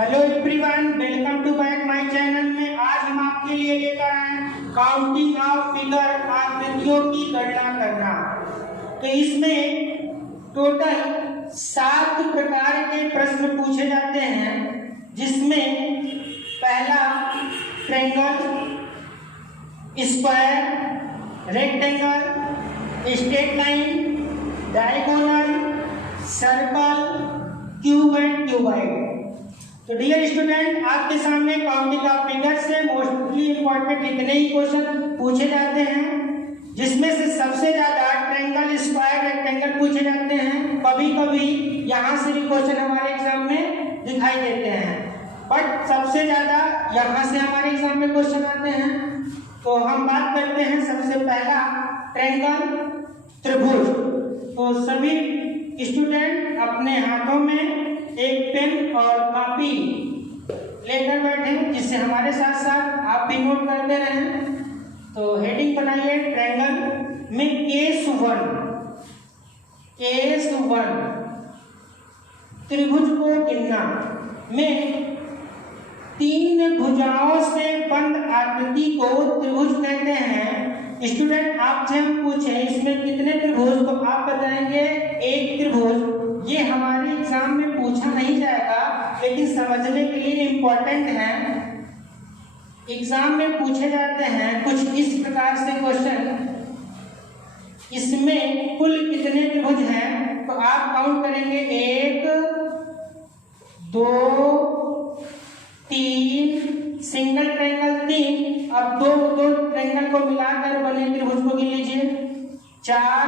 Hello everyone, welcome to back my channel में। आज हम आपके लिए लेकर आए काउंटिंग ऑफ फिगर, आकृतियों की गणना करना। तो इसमें टोटल 7 प्रकार के प्रश्न पूछे जाते हैं, जिसमें पहला triangle, square, rectangle, straight line, diagonal, circle, cube and cuboid. तो डियर स्टूडेंट, आपके सामने काउंटिंग ऑफ फिगर से मोस्टली इंपॉर्टेंट इतने ही क्वेश्चन पूछे जाते हैं, जिसमें से सबसे ज्यादा ट्रायंगल, स्क्वायर, रेक्टेंगल पूछे जाते हैं। कभी कभी यहाँ से भी क्वेश्चन हमारे एग्जाम में दिखाई देते हैं, बट सबसे ज्यादा यहाँ से हमारे एग्जाम में क्वेश्चन आते हैं। तो हम बात करते हैं सबसे पहला ट्रायंगल, त्रिभुज। तो सभी स्टूडेंट अपने हाथों में एक पेन और कॉपी लेकर बैठे, जिससे हमारे साथ साथ आप भी नोट करते रहें। तो हेडिंग बनाइए ट्रायंगल में केस 1। त्रिभुज को गिनना में 3 भुजाओं से बंद आकृति को त्रिभुज कहते हैं। स्टूडेंट, आपसे हम पूछे इसमें कितने त्रिभुज, तो आप बताएंगे एक त्रिभुज। ये हमारे एग्जाम में पूछा नहीं जाएगा, लेकिन समझने के लिए इम्पोर्टेंट है। एग्जाम में पूछे जाते हैं कुछ इस प्रकार से क्वेश्चन, इसमें कुल कितने त्रिभुज हैं, तो आप काउंट करेंगे 1 2 3, सिंगल ट्रायंगल 3। अब दो ट्रायंगल को मिलाकर बने त्रिभुज को गिन लीजिए, 4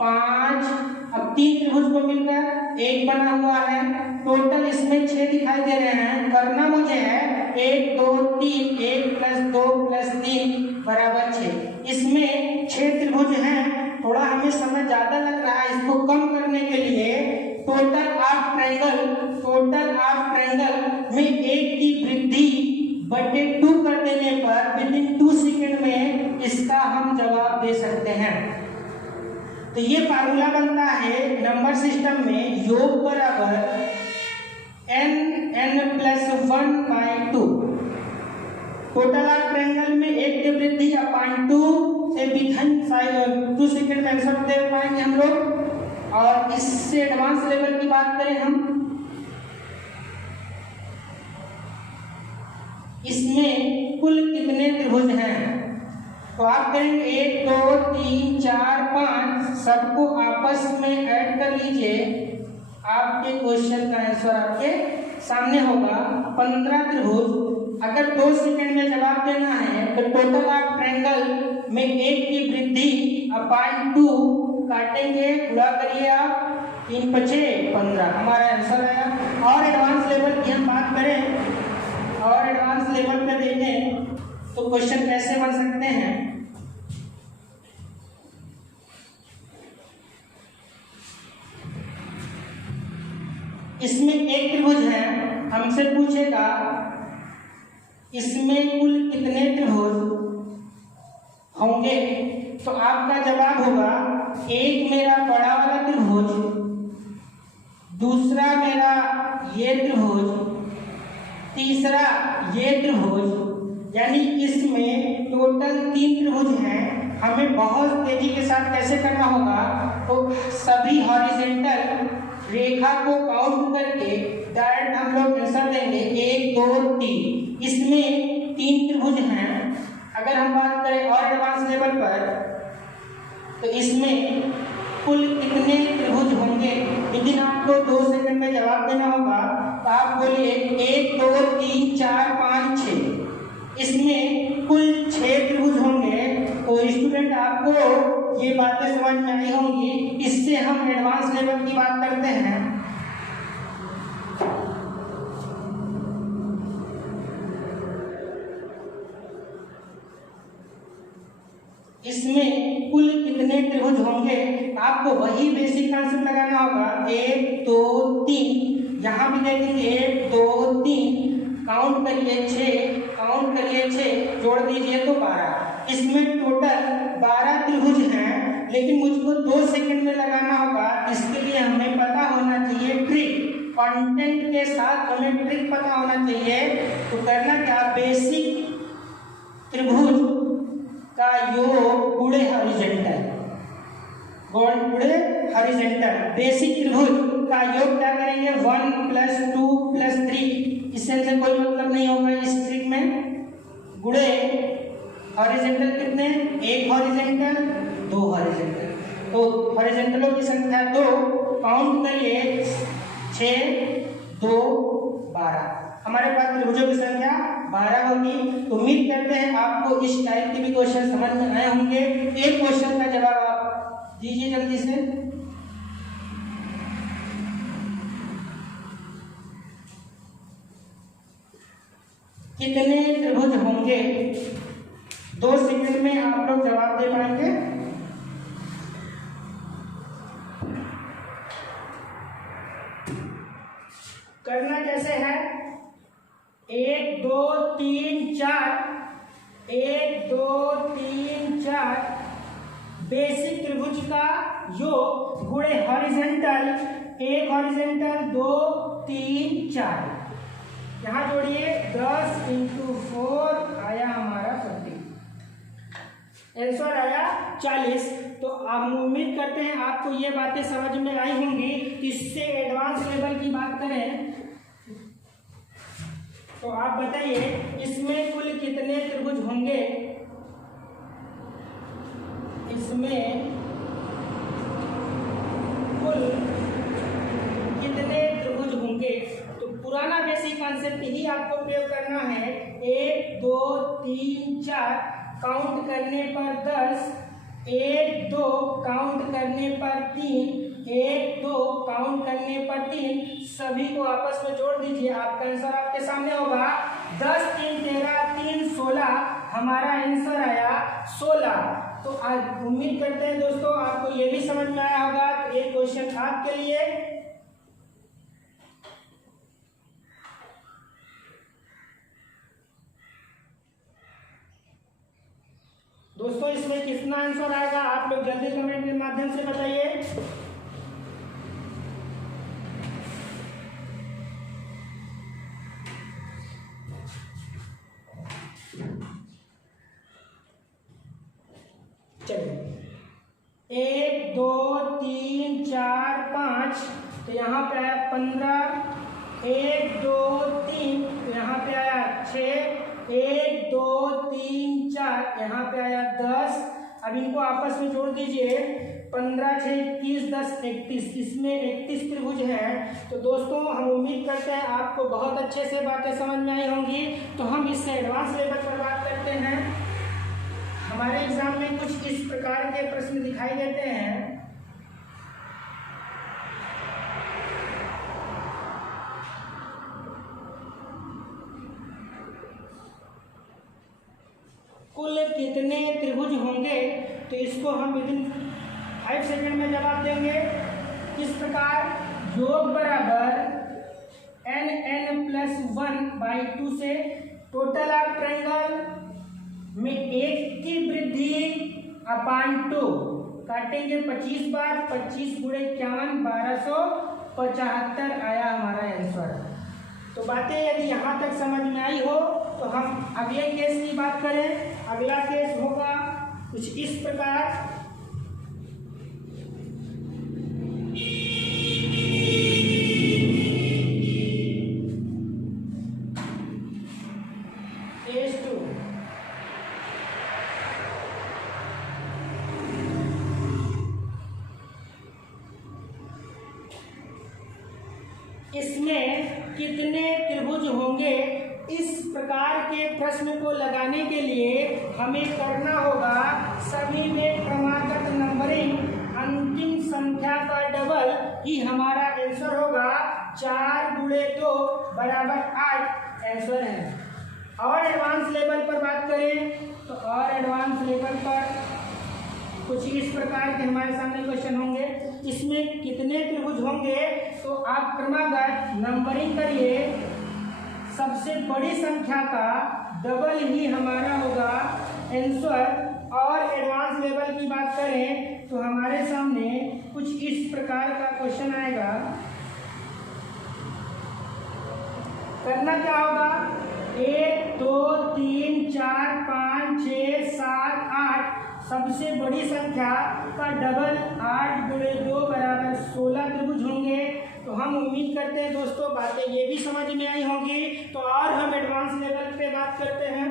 5। अब 3 त्रिभुज को मिलकर एक बना हुआ है। टोटल इसमें 6 दिखाई दे रहे हैं। करना मुझे है 1 2 3, 1 + 2 + 3 = 6। इसमें 6 त्रिभुज हैं। थोड़ा हमें समय ज्यादा लग रहा है, इसको कम करने के लिए टोटल ऑफ ट्रायंगल में 1 की वृद्धि बटे 2 कर देने पर विदिन 2 सेकेंड में इसका हम जवाब दे सकते हैं। तो ये फार्मूला बनता है नंबर सिस्टम में, योग बराबर n+1/2। टोटल ऑफ ट्रायंगल में 1 की वृद्धि अपॉन 2 से विदिन 2 सेकेंड में आंसर दे पाएंगे हम लोग। और इससे एडवांस लेवल की बात करें हम, इसमें कुल कितने त्रिभुज हैं, तो आप कहेंगे 1 2 3 4 5, सबको आपस में ऐड कर लीजिए। आपके क्वेश्चन का आंसर आपके सामने होगा 15 त्रिभुज। अगर 2 सेकंड में जवाब देना है तो टोटल ऑफ ट्रायंगल में 1 की वृद्धि अपॉन 2 काटेंगे, गुणा करिए आप, 3 × 5 = 15, हमारा आंसर आया। और एडवांस लेवल की हम बात करें और एडवांस लेवल पे देखें तो क्वेश्चन कैसे बन सकते हैं। इसमें एक त्रिभुज है, हमसे पूछेगा इसमें कुल कितने त्रिभुज होंगे, तो आपका जवाब होगा एक मेरा बड़ा वाला त्रिभुज, दूसरा मेरा ये त्रिभुज, तीसरा ये त्रिभुज, यानी इसमें टोटल 3 त्रिभुज हैं। हमें बहुत तेजी के साथ कैसे करना होगा, तो सभी हॉरिजॉन्टल रेखा को काउंट करके डायरेक्ट हम लोग आंसर देंगे 1 2 3। इसमें 3 त्रिभुज हैं। अगर हम बात करें और एडवांस लेवल पर, तो इसमें कुल कितने त्रिभुज होंगे, लेकिन आपको 2 सेकंड में जवाब देना होगा। तो आप बोलिए 1 2 3 4 5 6, इसमें कुल 6 त्रिभुज होंगे। तो स्टूडेंट, आपको ये बातें समझ में आई होंगी। इससे हम एडवांस लेवल की बात करते हैं। इसमें कुल कितने त्रिभुज होंगे, आपको वही बेसिक कांसेप्ट लगाना होगा। 1 2 3, यहाँ भी देखेंगे 1 2 3, काउंट करिए 6, जोड़ दीजिए तो 12। इसमें टोटल 12 त्रिभुज हैं, लेकिन मुझको 2 सेकंड में लगाना होगा। इसके लिए हमें पता होना चाहिए ट्रिक। कंटेंट के साथ हमें ट्रिक पता होना चाहिए। तो करना क्या, बेसिक त्रिभुज का योग गुणे हॉरिजॉन्टल, गुणे हॉरिजॉन्टल बेसिक त्रिभुज का योग क्या करेंगे, 1 + 2 + 3। इससे कोई मतलब नहीं होगा इस ट्रिक में। गुणे हॉरिजॉन्टल कितने, 1 हॉरिजॉन्टल 2 हॉरिजॉन्टल। तो हॉरिजॉन्टलों की संख्या 2, काउंट करिए 6 2 12। हमारे पास त्रिभुजों की संख्या 12 होगी। तो उम्मीद करते हैं आपको इस टाइप के भी क्वेश्चन समझ में आए होंगे। एक क्वेश्चन का जवाब आप दीजिए जल्दी से। कितने त्रिभुज होंगे, 2 सेकंड में आप लोग जवाब दे पाएंगे। करना कैसे है, 1 2 3 4, 1 2 3 4 बेसिक त्रिभुज का योग गुणे हॉरिजॉन्टल, 1 हॉरिजॉन्टल 2 3 4। यहाँ जोड़िए 10 × 4 आया हमारा 40, आंसर आया 40। तो आप उम्मीद करते हैं आपको ये बातें समझ में आई होंगी। इससे एडवांस लेवल की बात करें तो आप बताइए इसमें कुल कितने त्रिभुज होंगे, इसमें कुल कितने त्रिभुज होंगे। तो पुराना बेसिक कॉन्सेप्ट ही आपको प्रयोग करना है। 1 2 3 4 काउंट करने पर 10, 1 2 काउंट करने पर 3, 1 2 काउंट करने पर 3, सभी को आपस में जोड़ दीजिए। आपका आंसर आपके सामने होगा 10 3 13 3 16। हमारा आंसर आया 16। तो आज उम्मीद करते हैं दोस्तों आपको ये भी समझ में आया होगा। तो एक क्वेश्चन आपके लिए, दोस्तों इसमें कितना आंसर आएगा आप लोग जल्दी कमेंट के माध्यम से बताइए। चलिए 1 2 3 4 5, तो यहाँ पे आया 15, 1 2 3, तो यहाँ पे आया 6, 1 2 3 4, यहाँ पे आया 10। अब इनको आपस में जोड़ दीजिए, 15 6 21 10 31, इसमें 31 त्रिभुज हैं। तो दोस्तों हम उम्मीद करते हैं आपको बहुत अच्छे से बातें समझ में आई होंगी। तो हम इससे एडवांस लेवल पर बात करते हैं। हमारे एग्जाम में कुछ इस प्रकार के प्रश्न दिखाई देते हैं। कुल कितने त्रिभुज होंगे, तो इसको हम विदिन 5 सेकंड में जवाब देंगे। किस प्रकार, योग बराबर n+1/2 से टोटल ऑफ ट्रायंगल में 1 की वृद्धि अपान 2, काटेंगे 25 बार, 25 × 51 1275 आया हमारा आंसर। तो बातें यदि यहाँ तक समझ में आई हो तो हम अगले केस की बात करें। अगला केस होगा कुछ इस प्रकार। केस 2, इसमें कितने त्रिभुज होंगे। इस प्रकार के प्रश्न को लगाने के लिए हमें करना होगा सभी में क्रमागत नंबरिंग, अंतिम संख्या का डबल ही हमारा आंसर होगा। 4 × 2 = 8 आंसर है। और एडवांस लेवल पर बात करें तो और एडवांस लेवल पर कुछ इस प्रकार के हमारे सामने क्वेश्चन होंगे। इसमें कितने त्रिभुज होंगे, तो आप क्रमागत नंबरिंग करिए, सबसे बड़ी संख्या का डबल ही हमारा होगा आंसर। और एडवांस लेवल की बात करें तो हमारे सामने कुछ इस प्रकार का क्वेश्चन आएगा। करना क्या होगा, 1 2 3 4 5 6 7 8 सबसे बड़ी संख्या का डबल 8 गुणे 2 बराबर 16 त्रिभुज होंगे। तो हम उम्मीद करते हैं दोस्तों बातें ये भी समझ में आई होंगी। तो और हम एडवांस लेवल पे बात करते हैं।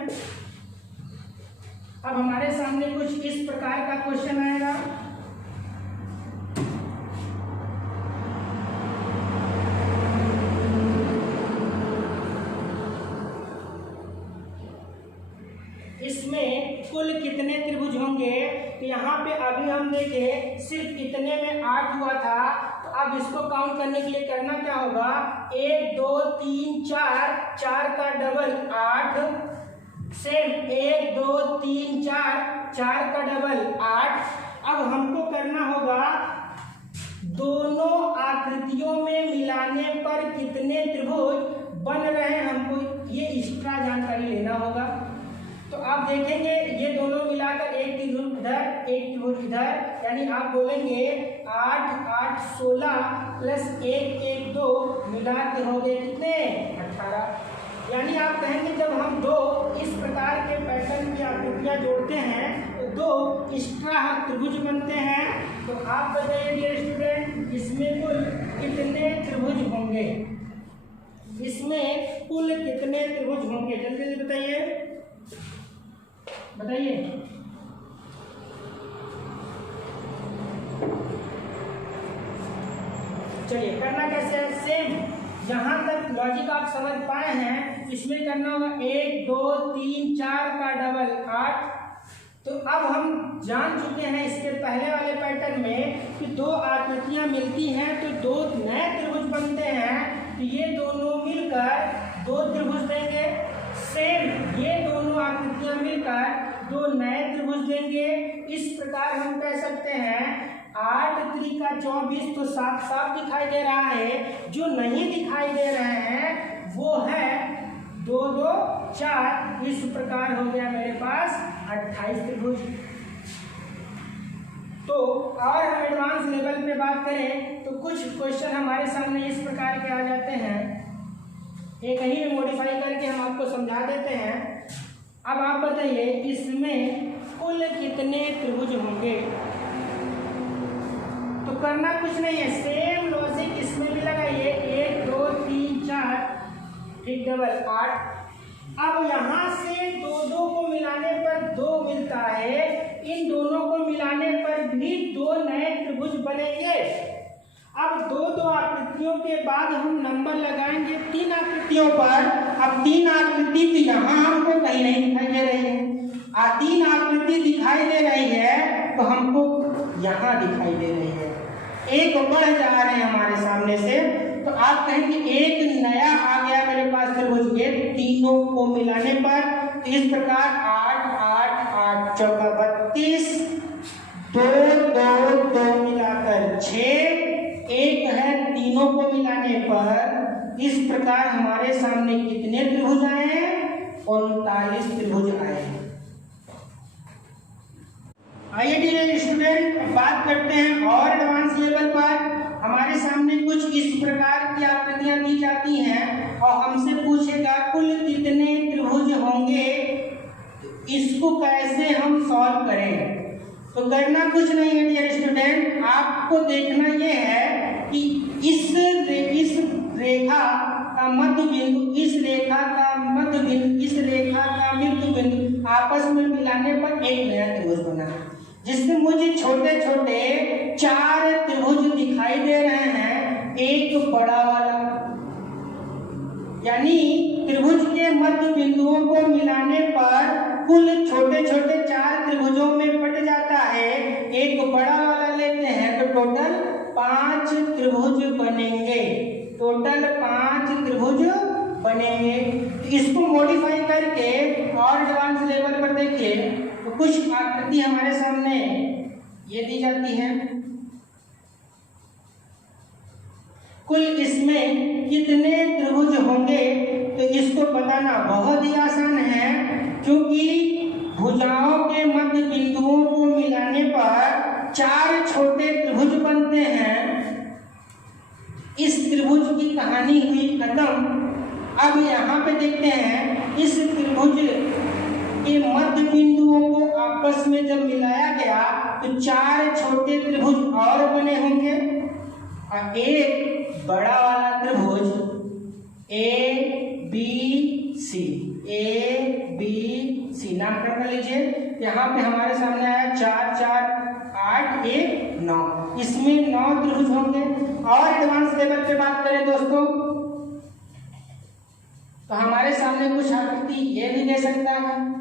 अब हमारे सामने कुछ इस प्रकार का क्वेश्चन आएगा। इसमें कुल कितने त्रिभुज होंगे, तो यहाँ पे अभी हम देखें सिर्फ इतने में 8 हुआ था। तो अब इसको काउंट करने के लिए करना क्या होगा, 1 2 3 4 4 का डबल 8, सेम 1 2 3 4 4 का डबल 8। अब हमको करना होगा दोनों आकृतियों में मिलाने पर कितने त्रिभुज बन रहे हैं, हमको ये एक्स्ट्रा जानकारी लेना होगा। तो आप देखेंगे ये दोनों मिलाकर एक त्रिभुज इधर एक त्रिभुज इधर, यानी आप बोलेंगे 8 8 16 प्लस 1 1 2 मिला के हो गए कितने 18। यानी आप कहेंगे जब हम दो इस प्रकार के पैटर्न की आकृतियाँ जोड़ते हैं तो दो एक्स्ट्रा त्रिभुज बनते हैं। तो आप बताइए डियर स्टूडेंट इसमें कुल कितने त्रिभुज होंगे, इसमें कुल कितने त्रिभुज होंगे, जल्दी जल्दी बताइए बताइए। चलिए करना कैसे है, सेम जहां तक लॉजिक आप समझ पाए हैं इसमें करना होगा 1 2 3 4 का डबल 8। तो अब हम जान चुके हैं इसके पहले वाले पैटर्न में कि दो आकृतियां मिलती हैं तो दो नए त्रिभुज बनते हैं। तो ये दोनों मिलकर दो त्रिभुज देंगे, सेम ये दोनों आकृतियां मिलकर दो नए त्रिभुज देंगे। इस प्रकार हम कह सकते हैं 8 3 का 24 तो साफ साफ दिखाई दे रहा है। जो नहीं दिखाई दे रहे हैं वो है 2 2 4। इस प्रकार हो गया मेरे पास 28 त्रिभुज। तो और हम एडवांस लेवल पे बात करें तो कुछ क्वेश्चन हमारे सामने इस प्रकार के आ जाते हैं, एक ही में मॉडिफाई करके हम आपको समझा देते हैं। अब आप बताइए इसमें कुल कितने त्रिभुज होंगे। तो करना कुछ नहीं है, सेम लॉजिक इसमें भी लगाइए 1 2 3 4 ठीक डबल 8। अब यहाँ से दो दो को मिलाने पर 2 मिलता है, इन दोनों को मिलाने पर भी 2 नए त्रिभुज बनेंगे। अब दो आकृतियों के बाद हम नंबर लगाएंगे 3 आकृतियों पर। अब 3 आकृति तो यहाँ हमको कहीं नहीं दिखाई दे रही है, 3 आकृति दिखाई दे रही है तो हमको यहाँ दिखाई दे रही है, एक बढ़ जा रहे हैं हमारे सामने से। तो आप कहेंगे एक नया आ गया मेरे पास त्रिभुज, ये तीनों को मिलाने पर। तो इस प्रकार 8 8 8 चौका 32, 2 2 2 मिलाकर 6, एक है तीनों को मिलाने पर। इस प्रकार हमारे सामने कितने त्रिभुज आए हैं, 39 त्रिभुज आए हैं। आइए डियर स्टूडेंट बात करते हैं और एडवांस लेवल पर। हमारे सामने कुछ इस प्रकार की आकृतियां दी जाती हैं और हमसे पूछेगा कुल कितने त्रिभुज होंगे, इसको कैसे हम सॉल्व करें। तो करना कुछ नहीं है डियर स्टूडेंट, आपको देखना यह है कि इस रेखा का मध्य बिंदु, इस रेखा का मध्य बिंदु, इस रेखा का मध्य बिंदु आपस में मिलाने पर एक नया त्रिभुज बना, जिसमें मुझे छोटे छोटे 4 त्रिभुज दिखाई दे रहे हैं, एक बड़ा वाला। यानी त्रिभुज के मध्य बिंदुओं को मिलाने पर कुल छोटे छोटे 4 त्रिभुजों में बट जाता है, एक बड़ा वाला लेते हैं तो टोटल 5 त्रिभुज बनेंगे, टोटल 5 त्रिभुज बनेंगे। इसको मॉडिफाई करके और एडवांस लेवल पर देखिए तो कुछ आकृति हमारे सामने ये दी जाती है। कुल इसमें कितने त्रिभुज होंगे तो इसको बताना बहुत ही आसान है, क्योंकि भुजाओं के मध्य बिंदुओं को मिलाने पर 4 छोटे त्रिभुज बनते हैं। इस त्रिभुज की कहानी हुई खत्म। अब यहाँ पे देखते हैं इस त्रिभुज के मध्य बिंदुओं को आपस में जब मिलाया गया तो 4 छोटे त्रिभुज और बने होंगे और एक बड़ा वाला त्रिभुज ABC नामकरण कर लीजिए। यहाँ पे हमारे सामने आया 4 4 8 1 9, इसमें 9 त्रिभुज होंगे। और एडवांस लेवल पे बात करें दोस्तों तो हमारे सामने कुछ आकृति ये भी दे सकता है।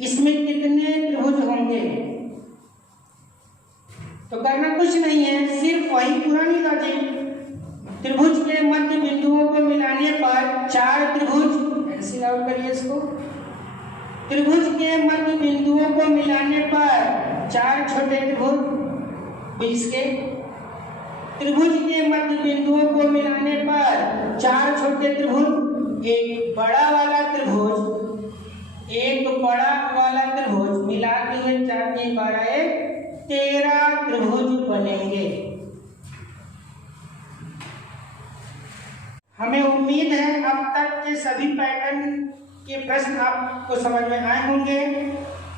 इसमें कितने त्रिभुज होंगे? तो करना कुछ नहीं है, सिर्फ वही पुरानी लॉजिक। त्रिभुज के मध्य बिंदुओं को मिलाने पर 4 त्रिभुज, कैंसिल आउट करिए इसको। त्रिभुज के मध्य बिंदुओं को मिलाने पर 4 छोटे त्रिभुज 20 के, त्रिभुज के मध्य बिंदुओं को मिलाने पर 4 छोटे त्रिभुज, एक बड़ा वाला त्रिभुज, मिलाते हुए 4 के 12 13 त्रिभुज बनेंगे। हमें उम्मीद है अब तक के सभी पैटर्न के प्रश्न आपको समझ में आए होंगे।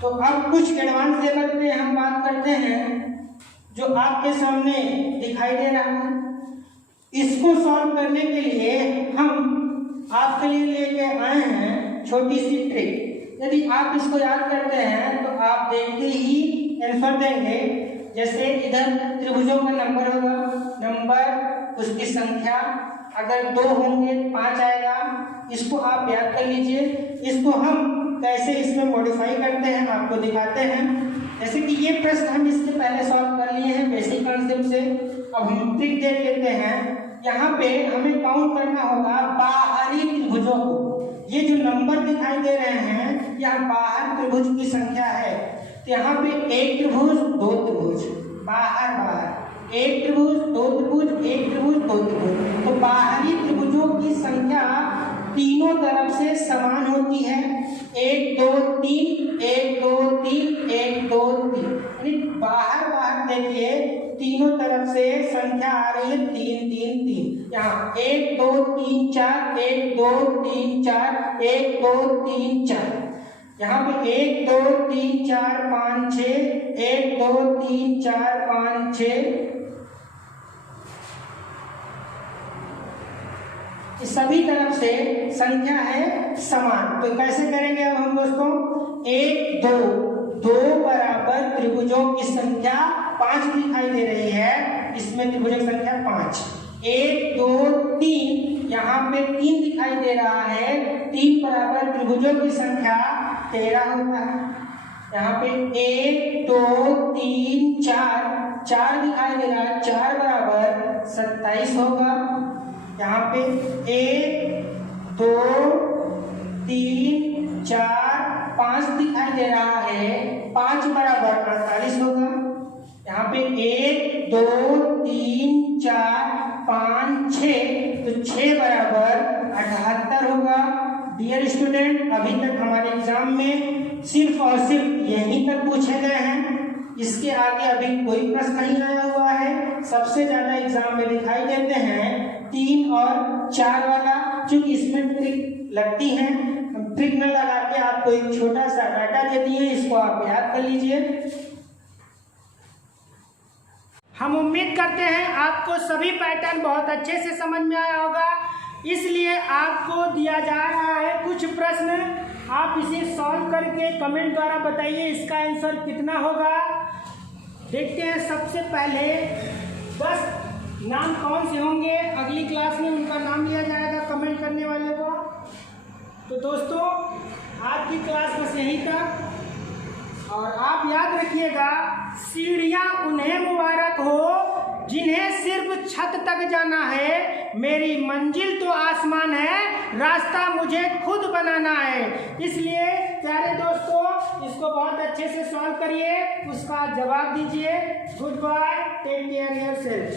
तो अब कुछ एडवांस लेवल पे हम बात करते हैं जो आपके सामने दिखाई दे रहा है। इसको सॉल्व करने के लिए हम आपके लिए लेके आए हैं छोटी सी ट्रिक। यदि आप इसको याद करते हैं तो आप देखते ही आंसर देंगे। जैसे इधर त्रिभुजों का नंबर होगा, नंबर उसकी संख्या, अगर 2 होंगे 5 आएगा। इसको आप याद कर लीजिए। इसको हम कैसे इसमें मॉडिफाई करते हैं आपको दिखाते हैं। जैसे कि ये प्रश्न हम इससे पहले सॉल्व कर लिए हैं बेसिक कॉन्सेप्ट से। अब हम ट्रिक देख लेते हैं। यहाँ पे हमें काउंट करना होगा बाहरी त्रिभुजों को। ये जो नंबर दिखाई दे रहे हैं यह बाहर त्रिभुज की संख्या है। तो यहाँ पे 1 त्रिभुज 2 त्रिभुज, बाहर 1 त्रिभुज 2 त्रिभुज 1 त्रिभुज 2 त्रिभुज। तो बाहरी त्रिभुजों की संख्या तीनों तरफ से समान होती है। 1 2 3 1 2 3 1 2 3, यानी बाहर देखिए तीनों तरफ से संख्या आ रही है 3 3 3। यहाँ 1 2 3 4 1 2 3 4 1 2 3 4। यहाँ पे 1 2 3 4 5 6 1 2 3 4 5 6। सभी तरफ से संख्या है समान। तो कैसे करेंगे अब हम दोस्तों? 1 2 बराबर त्रिभुजों की संख्या 5 दिखाई दे रही है। इसमें त्रिभुजों की संख्या 5। 1 2 3, यहाँ पे 3 दिखाई दे रहा है। 3 बराबर त्रिभुजों की संख्या 13 होता है। यहाँ पे 1 2 3 4 दिखाई दे रहा है। 4 बराबर 27 होगा। यहाँ पे 1 2 3 4 5 दिखाई दे रहा है। 5 बराबर 48 होगा। यहाँ पे 1 2 3 4 5 6, तो 6 बराबर 78 होगा। डियर स्टूडेंट, अभी तक हमारे एग्जाम में सिर्फ और सिर्फ यहीं तक पूछे गए हैं। इसके आगे अभी कोई प्रश्न नहीं आया हुआ है। सबसे ज्यादा एग्जाम में दिखाई देते हैं 3 और 4 वाला, क्योंकि इसमें ट्रिक लगती है। ट्रिक न लगा के आपको एक छोटा सा डाटा दे दिए, इसको आप याद कर लीजिए। हम उम्मीद करते हैं आपको सभी पैटर्न बहुत अच्छे से समझ में आया होगा। इसलिए आपको दिया जा रहा है कुछ प्रश्न, आप इसे सॉल्व करके कमेंट द्वारा बताइए इसका आंसर कितना होगा। देखते हैं। सबसे पहले 10 नाम कौन से होंगे, अगली क्लास में उनका नाम लिया जाएगा कमेंट करने वाले को। तो दोस्तों, आज की क्लास बस यहीं तक। और आप याद रखिएगा, सीढ़ियाँ उन्हें मुबारक हो जिन्हें सिर्फ छत तक जाना है। मेरी मंजिल तो आसमान है, रास्ता मुझे खुद बनाना है। इसलिए प्यारे दोस्तों, इसको बहुत अच्छे से सॉल्व करिए, उसका जवाब दीजिए। Goodbye, take care yourself.